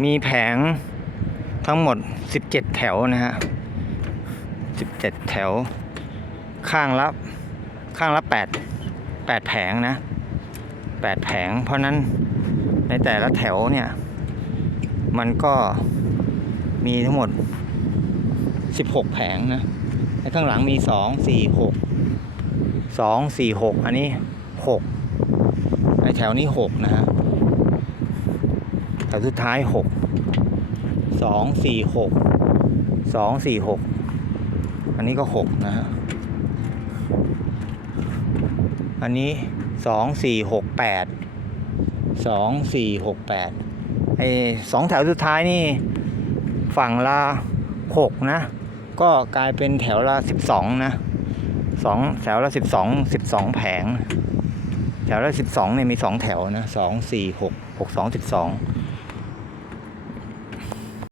มีแผงทั้งหมด 17 แถวนะฮะ 17 แถว ข้างละข้างละ 8 8 แผงนะ 8 แผง เพราะนั้นในแต่ละแถวเนี่ย มันก็มีทั้งหมด 16 แผงนะในข้างหลังมี 2 4 6 2 4 6 อันนี้6ในแถวนี้ 6 นะฮะ แถวสุดท้าย6 2 4 6 2 4 6อันนี้ก็6นะฮะอันนี้2 4 6 8 2 4 6 8ไอ้สองแถวสุดท้ายนี่ฝั่งละหกนะ ก็กลายเป็นแถวละสิบสองนะสองแถวละสิบสองสิบสองแผง แถวละสิบสองเนี่ยมีสองแถวนะสองสี่หกหกสองสิบสอง